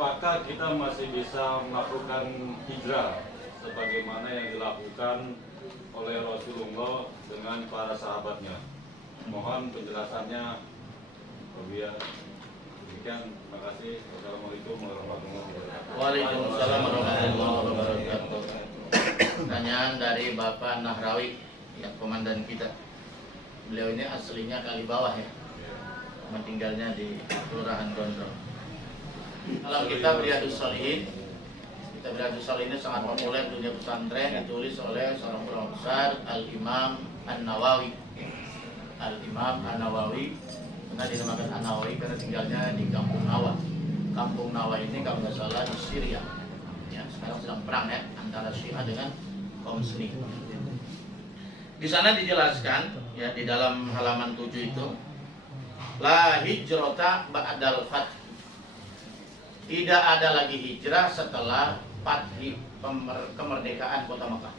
apakah kita masih bisa melakukan hijrah sebagaimana yang dilakukan oleh Rasulullah dengan para sahabatnya? Mohon penjelasannya, Wabillahi. Demikian, terima kasih. Wassalamualaikum warahmatullahi wabarakatuh. Waalaikumsalam warahmatullahi wabarakatuh. Pertanyaan dari Bapak Nahrawi, yang komandan kita. Beliau ini aslinya Kalibawah ya, tinggalnya di Kelurahan Gondrong. Kalau kita Riyadhus Shalihin, ini sangat populer dunia pesantren, ditulis oleh seorang ulama besar, Al-Imam An-Nawawi. Al-Imam An-Nawawi, karena dinamakan An-Nawawi karena tinggalnya di Kampung Nawa. Kampung Nawa ini kalau nggak salah di Syria. Ya, sekarang sedang perang ya antara Syiah dengan kaum Sunni. Di sana dijelaskan ya di dalam halaman 7 itu, la hijrata ba'dal fath. Tidak ada lagi hijrah setelah kemerdekaan kota Mekah.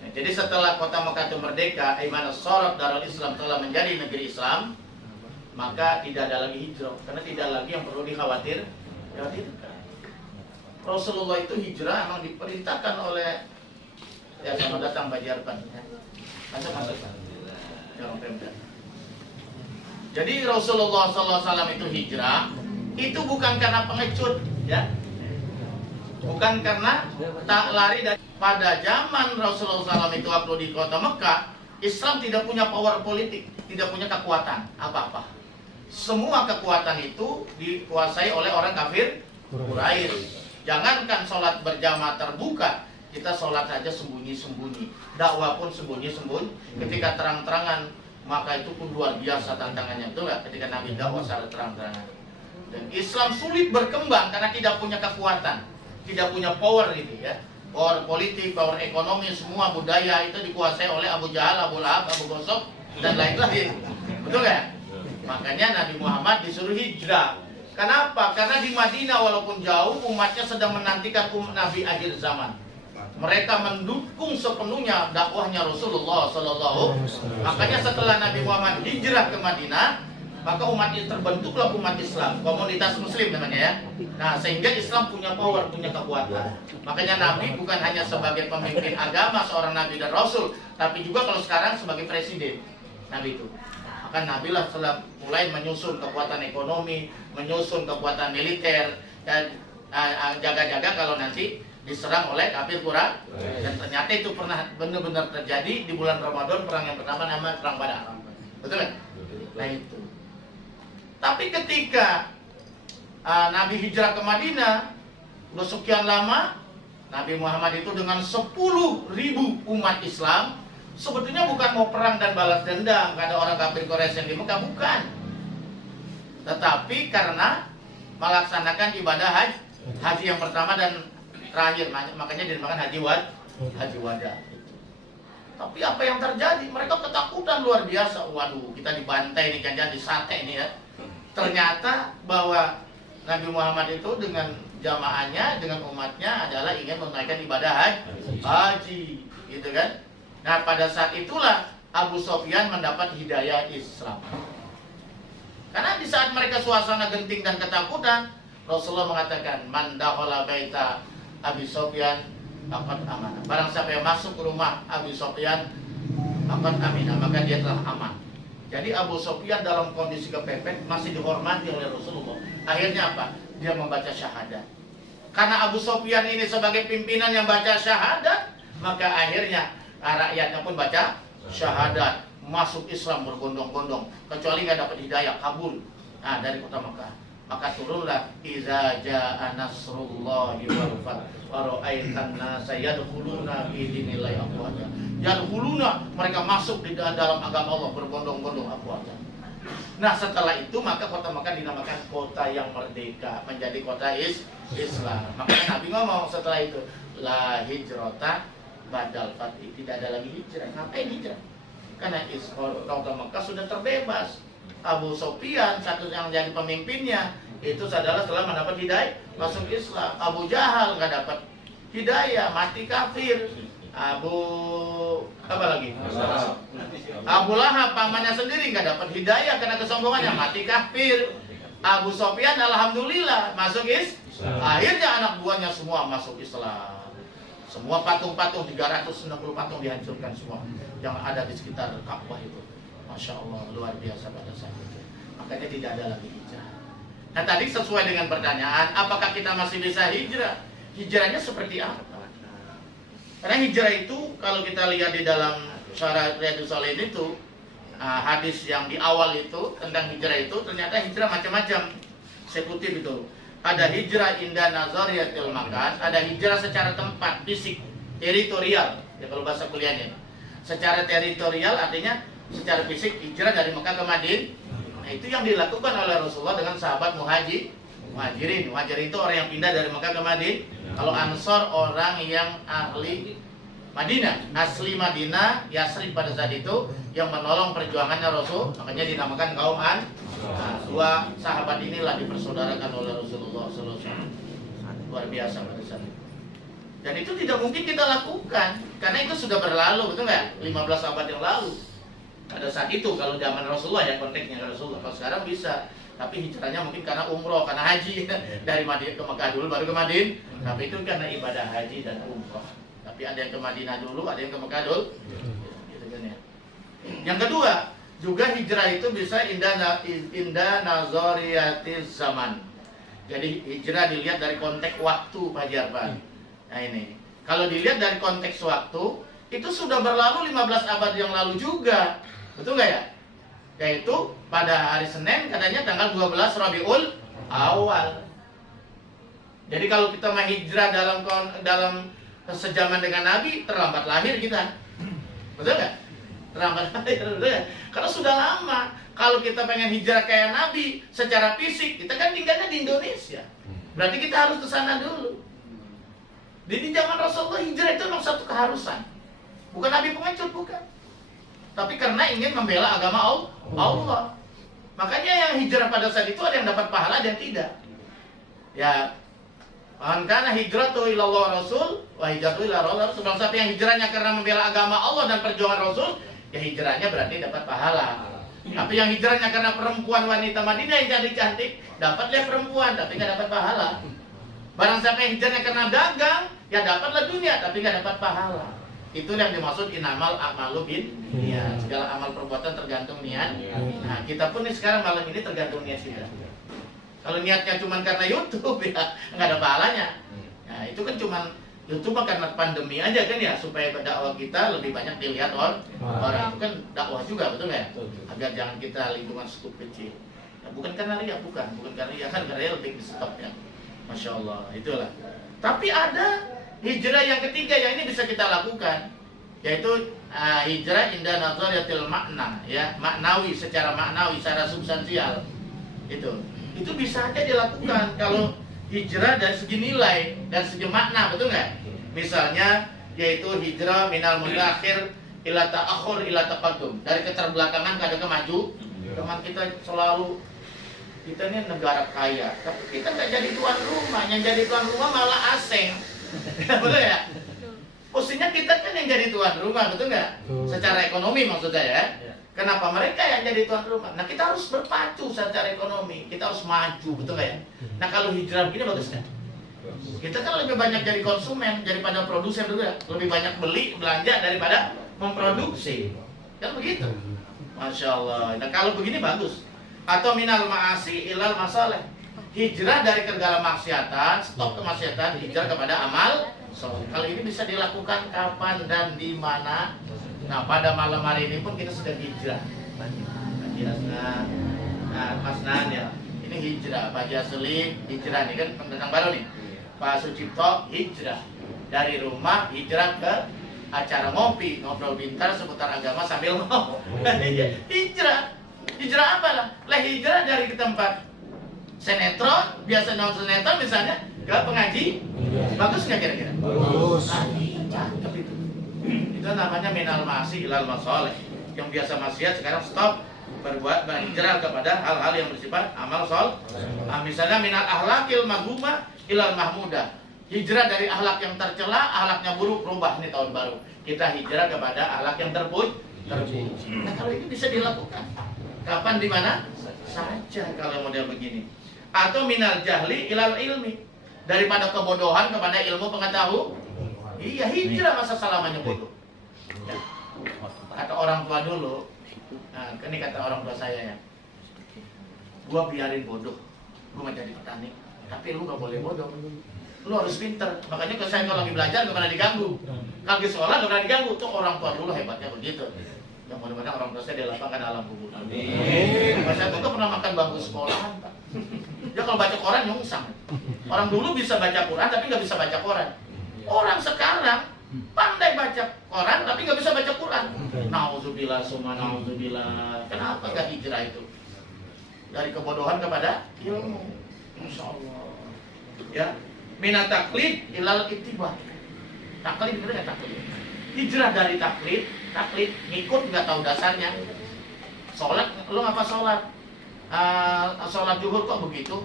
Nah, jadi setelah kota Mekah itu merdeka, Aiman as-Sorot Darul Islam telah menjadi negeri Islam, maka tidak ada lagi hijrah, karena tidak lagi yang perlu dikhawatirkan. Rasulullah itu hijrah memang diperintahkan oleh ya sama datang Pak Jarpan. Masuk. Jadi Rasulullah SAW itu hijrah itu bukan karena pengecut, ya, bukan karena tak lari dari. Pada zaman Rasulullah SAW itu waktu di kota Mekah, Islam tidak punya power politik, tidak punya kekuatan apa-apa. Semua kekuatan itu dikuasai oleh orang kafir Quraisy. Jangankan sholat berjamaah terbuka, kita sholat saja sembunyi-sembunyi, dakwah pun sembunyi-sembunyi. Ketika terang-terangan, maka itu pun luar biasa tantangannya, betul nggak? Ketika Nabi dakwah secara terang-terangan. Dan Islam sulit berkembang karena tidak punya kekuatan, tidak punya power itu ya. Power politik, power ekonomi, semua budaya itu dikuasai oleh Abu Jahal, Abu Lahab, Abu Gosok dan lain-lain. Betul ya? Makanya Nabi Muhammad disuruh hijrah. Kenapa? Karena di Madinah walaupun jauh, umatnya sedang menantikan Nabi akhir zaman. Mereka mendukung sepenuhnya dakwahnya Rasulullah Sallallahu. Makanya setelah Nabi Muhammad hijrah ke Madinah, maka umat ini terbentuklah umat Islam, komunitas Muslim namanya ya. Nah, sehingga Islam punya power, punya kekuatan. Makanya Nabi bukan hanya sebagai pemimpin agama, seorang Nabi dan Rasul, tapi juga kalau sekarang sebagai presiden Nabi itu. Maka Nabi lah setelah mulai menyusun kekuatan ekonomi, menyusun kekuatan militer, dan jaga-jaga kalau nanti diserang oleh kafir Quraisy. Dan ternyata itu pernah benar-benar terjadi di bulan Ramadan, perang yang pertama namanya Perang Badar. Betul kan? Nah itu. Tapi ketika Nabi hijrah ke Madinah, udah sekian lama, Nabi Muhammad itu dengan 10.000 umat Islam, sebetulnya bukan mau perang dan balas dendam, gak ada orang kafir Quraisy yang di Mekah, bukan. Tetapi karena melaksanakan ibadah haji yang pertama dan terakhir, makanya dinamakan haji wada. Tapi apa yang terjadi? Mereka ketakutan luar biasa. Waduh, kita dibantai nih, jangan disate nih ya. Ternyata bahwa Nabi Muhammad itu dengan jamaahnya, dengan umatnya adalah ingin menunaikan ibadah haji, gitu kan? Nah, pada saat itulah Abu Sufyan mendapat hidayah Islam. Karena di saat mereka suasana genting dan ketakutan, Rasulullah mengatakan, "Man dakhala baita Abi Sufyan faqad amana." Barang siapa yang masuk ke rumah Abi Sufyan faqad amina, maka dia telah aman. Jadi Abu Sufyan dalam kondisi kepepet masih dihormati oleh Rasulullah. Akhirnya apa? Dia membaca syahadat. Karena Abu Sufyan ini sebagai pimpinan yang baca syahadat, maka akhirnya rakyatnya pun baca syahadat, masuk Islam berbondong-bondong, kecuali nggak dapat hidayah, kabul dari kota Mekah. Maka turunlah iza jaa nasrullahi wal fath wa ra'aitan nasa yadkhuluna fi dinillahi afwaja. Yadkhuluna, mereka masuk di dalam agama Allah berbondong-bondong afwaja. Nah, setelah itu maka kota Mekah dinamakan kota yang merdeka, menjadi kota Islam. Makanya Nabi ngomong setelah itu, la hijrata ba'dal fath, tidak ada lagi hijrah. Ngapain hijrah? Karena kota Mekah sudah terbebas. Abu Sufyan satu yang jadi pemimpinnya itu adalah setelah mendapat hidayah masuk Islam. Abu Jahal nggak dapat hidayah, mati kafir. Apa lagi? Abu Lahab pamannya sendiri nggak dapat hidayah karena kesombongannya, mati kafir. Abu Sofyan alhamdulillah masuk Islam. Akhirnya anak buahnya semua masuk Islam. Semua patung-patung 360 patung dihancurkan semua yang ada di sekitar Ka'bah itu. Masya Allah, luar biasa pada saat itu. Makanya tidak ada lagi hijrah. Nah tadi sesuai dengan pertanyaan, apakah kita masih bisa hijrah? Hijrahnya seperti apa? Karena hijrah itu kalau kita lihat di dalam Syarah Riyadhus Shalihin itu, hadis yang di awal itu tentang hijrah itu ternyata hijrah macam-macam. Saya kutip itu. Ada hijrah inda nazariyatil makan, ada hijrah secara tempat, fisik, teritorial. Ya kalau bahasa kuliahnya. Secara teritorial artinya secara fisik hijrah dari Mekah ke Madinah. Nah, itu yang dilakukan oleh Rasulullah dengan sahabat muhajirin. Muhajirin itu orang yang pindah dari Mekah ke Madinah. Kalau Ansor orang yang ahli Madinah, asli Madinah, Yasrib pada saat itu yang menolong perjuangannya Rasul, makanya dinamakan kaum dua sahabat inilah dipersaudarakan oleh Rasulullah SAW. Luar biasa pada saat itu. Dan itu tidak mungkin kita lakukan karena itu sudah berlalu, betul nggak? 15 abad yang lalu. Pada saat itu kalau zaman Rasulullah ya konteksnya Rasulullah. Kalau sekarang bisa, tapi hijrahnya mungkin karena umroh, karena haji dari Madinah ke Mekah dulu baru ke Madinah. Tapi itu karena ibadah haji dan umroh. Tapi ada yang ke Madinah dulu, ada yang ke Mekah dulu. Gitu kan ya. Yang kedua, juga hijrah itu bisa indah nazariyatiz zaman. Jadi hijrah dilihat dari konteks waktu, Pak Jarban. Nah ini, kalau dilihat dari konteks waktu, itu sudah berlalu 15 abad yang lalu juga. Betul nggak ya? Yaitu pada hari Senin katanya tanggal 12 Rabiul Awal. Jadi kalau kita mau hijrah dalam sejaman dengan Nabi, terlambat lahir kita. Betul nggak? Terlambat lahir, betul nggak? Karena sudah lama. Kalau kita pengen hijrah kayak Nabi secara fisik, kita kan tinggalnya di Indonesia. Berarti kita harus ke sana dulu. Di zaman Rasulullah hijrah itu memang satu keharusan. Bukan Nabi pengecut, bukan. Tapi karena ingin membela agama Allah. Makanya yang hijrah pada saat itu ada yang dapat pahala dan tidak. Ya, man kana hijratu ila Allah Rasul wa hijratu ila Rasul. Sebab siapa yang hijrahnya karena membela agama Allah dan perjuangan Rasul, ya hijrahnya berarti dapat pahala. Tapi yang hijrahnya karena perempuan wanita Madinah yang jadi cantik, dapatlah perempuan tapi nggak dapat pahala. Barang siapa yang hijrahnya karena dagang, ya dapatlah dunia tapi nggak dapat pahala. Itu yang dimaksud inamal a'malu bin niat. Segala amal perbuatan tergantung niat. Nah, kita pun nih sekarang malam ini tergantung niat kita. Kalau niatnya cuma karena YouTube ya nggak ada pahalanya. Nah, itu kan cuma YouTube karena pandemi aja kan ya, supaya dakwah kita lebih banyak dilihat orang. Itu kan dakwah juga, betul nggak ya? Agar jangan kita lingkungan skup kecil. Nah, bukan karena riya, bukan karena riya, kan karena riya lebih di stop ya. Masya Allah, itulah. Tapi ada hijrah yang ketiga yang ini bisa kita lakukan, yaitu hijrah indah nazariyatil makna, ya, maknawi, secara maknawi, secara substansial. Itu bisa aja dilakukan kalau hijrah dari segi nilai dan segi makna, betul nggak? Misalnya yaitu hijrah minal mutakhir ila ta'akhur ila taqaddum, dari keterbelakangan ke kemaju. Teman kita selalu, kita ini negara kaya, tapi kita nggak jadi tuan rumah, yang jadi tuan rumah malah asing. Betul ya? Posisinya kita kan yang jadi tuan rumah, betul nggak? Secara ekonomi maksud saya. Kenapa mereka yang jadi tuan rumah? Nah kita harus berpacu secara ekonomi, kita harus maju, betul nggak ya? Nah kalau hijrah begini bagus kan? Kita kan lebih banyak jadi konsumen daripada produsen juga, lebih banyak beli belanja daripada memproduksi, kan begitu? Masya Allah. Nah kalau begini bagus. Atau minal ma'asi ilal masaleh, hijrah dari segala maksiatan, stop kemaksiatan, hijrah kepada amal soleh. Kalau ini bisa dilakukan kapan dan di mana? Nah pada malam hari ini pun kita sedang hijrah. Nah Mas Nan ya, ini hijrah. Pak Jasli hijrah nih kan pendatang baru nih. Pak Sucipto hijrah dari rumah hijrah ke acara ngopi, ngobrol pintar seputar agama sambil ngopi. Hijrah apa lah? Hijrah dari tempat sinetron, biasa nonton sinetron misalnya, ke pengaji. Bagus nggak kira-kira? Bagus. Cakep itu. Itu namanya minal ma'asi ilal masoleh. Yang biasa maksiat sekarang stop, berbuat berhijrah kepada hal-hal yang bersifat amal soleh. Nah, misalnya minal ahlakil maghumah ilal mahmudah, hijrah dari ahlak yang tercela, ahlaknya buruk, rubah nih tahun baru. Kita hijrah kepada ahlak yang terpuji. Nah kalau ini bisa dilakukan kapan, di mana? saja kalau model begini. Atau minal jahli ilal ilmi, daripada kebodohan kepada ilmu pengetahuan. Iya, hijrah masa selamanya bodoh. Ya. Kata orang tua dulu, nah, ini kata orang tua saya ya, gua biarin bodoh, gua mau jadi petani, tapi lu gak boleh bodoh, lu harus pinter. Makanya kalau lagi belajar gak pernah diganggu, lagi sekolah gak pernah diganggu. Tuh orang tua dulu hebatnya begitu. Yang mudah-mudahan orang tua saya dilapangkan alam kubur. Saya tuh gak pernah makan bangku sekolahan, Pak. Ya kalau baca koran nyungsang. Orang dulu bisa baca Quran tapi nggak bisa baca koran. Orang sekarang pandai baca koran tapi nggak bisa baca Quran. Nauzubillah summa nauzubillah. Kenapa nggak hijrah itu? Dari kebodohan kepada ilmu. Masya Allah. Ya, minat taklid ilal ittiba. Taklid bener nggak taklid? Hijrah dari taklid ngikut nggak tahu dasarnya. Sholat, lu ngapa sholat? Sholat zuhur kok begitu?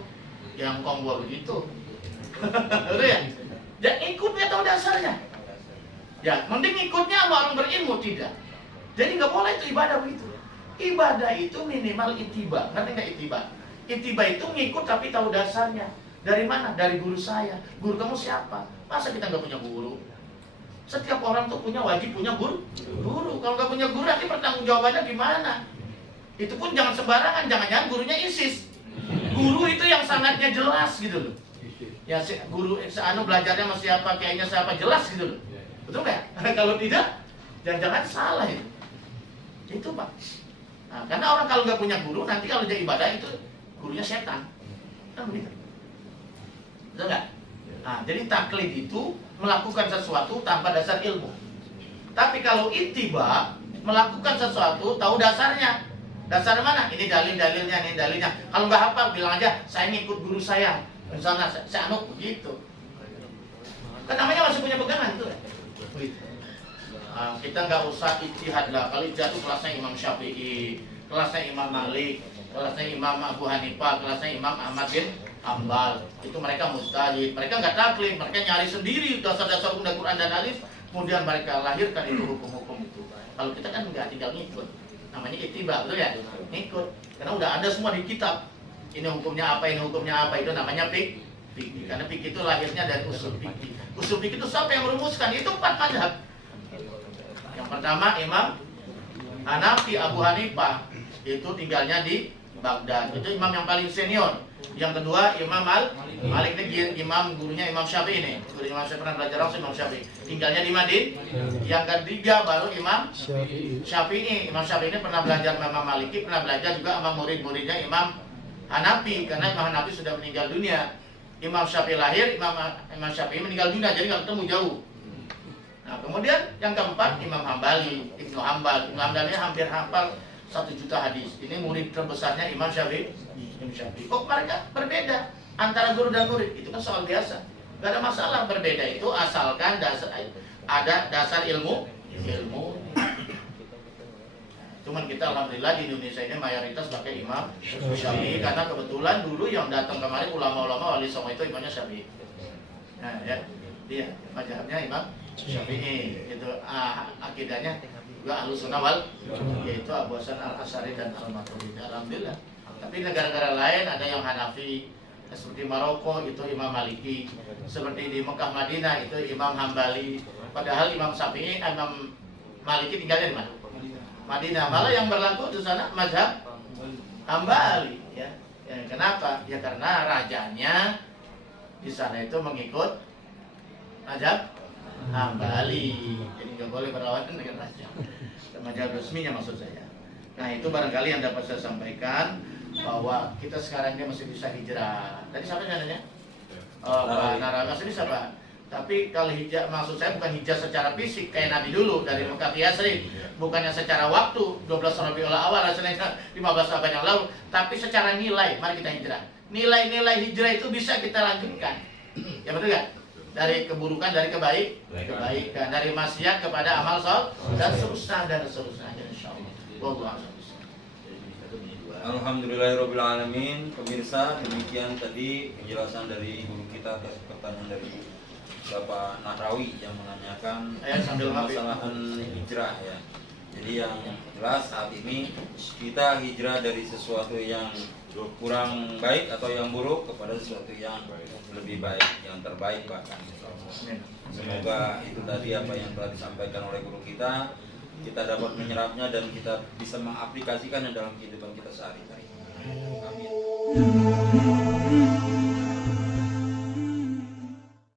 Yang kong gua begitu. Udah ya? Ya ikutnya tahu dasarnya. Ya, mending ikutnya sama orang berilmu, tidak. Jadi nggak boleh itu ibadah begitu. Ibadah itu minimal ittiba. Ngerti nggak ittiba? Ittiba itu ngikut tapi tahu dasarnya. Dari mana? Dari guru saya. Guru kamu siapa? Masa kita nggak punya guru? Setiap orang tuh wajib punya guru. Kalau nggak punya guru, nanti pertanggungjawabannya gimana? Itu pun jangan sembarangan, jangan-jangan gurunya ISIS. Guru itu yang sangatnya jelas gitu loh. Ya guru belajarnya sama siapa, kayaknya siapa, jelas gitu loh. Betul nggak? Kalau tidak, jangan-jangan salah itu. Itu Pak. Nah, karena orang kalau nggak punya guru, nanti kalau dia ibadah itu gurunya setan. Kan begitu. Betul nggak? Nah, jadi taklid itu melakukan sesuatu tanpa dasar ilmu. Tapi kalau ittiba, melakukan sesuatu tahu dasarnya. Dasar mana? Ini dalilnya, ini dalilnya. Kalau nggak hafal, bilang aja, saya ngikut guru saya. Misalnya, saya anut begitu. Kan namanya masih punya pegangan tuh. Nah, kita nggak usah ijtihad lah. Kalau ijtihad itu kelasnya Imam Syafi'i, kelasnya Imam Malik, kelasnya Imam Abu Hanifah, kelasnya Imam Ahmad bin Hambal. Itu mereka mujtahid. Mereka nggak taklid, mereka nyari sendiri dasar-dasar hukum Quran dan hadis. Kemudian mereka lahirkan itu hukum-hukum itu. Kalau kita kan nggak, tinggal ngikut. Namanya ittiba, betul ya? Ngikut. Karena udah ada semua di kitab. Ini hukumnya apa, ini hukumnya apa, itu namanya fikih. Karena fikih itu lahirnya dari usul fikih. Usul fikih itu siapa yang merumuskan? Itu 4 mazhab. Yang pertama Imam Hanafi, Abu Hanifah. Itu tinggalnya di Baghdad. Itu imam yang paling senior. Yang kedua Imam Malik, ini imam gurunya Imam Syafi'i ini. Guru Imam Syafi'i pernah belajar langsung Imam Syafi'i. Tinggalnya di Madinah. Yang ketiga baru Imam Syafi'i. Imam Syafi'i ini pernah belajar sama Imam Maliki, pernah belajar juga sama murid-muridnya Imam Hanafi. Karena Imam Hanafi sudah meninggal dunia. Imam Syafi'i lahir, Imam Syafi'i meninggal dunia, jadi nggak ketemu jauh. Nah, kemudian yang keempat Imam Hambali, Ibnu Hambal. Ibnu Hambal ini hampir hafal 1 juta hadis. Ini murid terbesarnya Imam Syafi'i. Kok mereka berbeda antara guru dan murid? Itu kan soal biasa. Gak ada masalah berbeda itu asalkan ada dasar ilmu. Cuman kita alhamdulillah di Indonesia ini mayoritas pakai Imam Syafi'i karena kebetulan dulu yang datang kemarin ulama-ulama wali songo itu imamnya Syafi'i. Nah, ya, dia mazhabnya Imam Syafi'i. Itu akidahnya juga Ahlussunnah wal, yaitu Abu Hasan Al-Asy'ari dan Al-Maturidi. Alhamdulillah. Tapi negara-negara lain ada yang Hanafi, seperti Maroko itu Imam Maliki, seperti di Mekah Madinah itu Imam Hambali. Padahal Imam Syafi'i, Imam Maliki tinggalnya di mana? Madinah. Malah yang berlaku di sana mazhab Hambali. Ya, kenapa? Ya karena rajanya di sana itu mengikut mazhab Hambali. Jadi nggak boleh berlawanan dengan raja. Mazhab resminya maksud saya. Nah itu barangkali yang dapat saya sampaikan, bahwa kita sekarang ini masih bisa hijrah. Tadi siapa yang nanya? Oh, Pak Nara, masih bisa Pak. Tapi kalau hijrah, maksud saya bukan hijrah secara fisik kayak Nabi dulu dari Mekah ke Yasrib, bukannya secara waktu 12 Rabiul Awal hasilnya 15 abad yang lalu, tapi secara nilai. Mari kita hijrah. Nilai-nilai hijrah itu bisa kita lanjutkan. Ya betul kan? Dari keburukan, dari kebaikan, dari maksiat kepada amal soleh dan seterusnya. Insyaallah. Wallahu a'lam. Alhamdulillahirrabbilalamin. Pemirsa, demikian tadi penjelasan dari guru kita atas pertanyaan dari Bapak Nahrawi yang menanyakan permasalahan hijrah ya. Jadi yang jelas saat ini kita hijrah dari sesuatu yang kurang baik atau yang buruk kepada sesuatu yang lebih baik, yang terbaik bahkan. Semoga itu tadi apa yang telah disampaikan oleh guru kita dapat menyerapnya dan kita bisa mengaplikasikannya dalam kehidupan kita sehari-hari. Amin.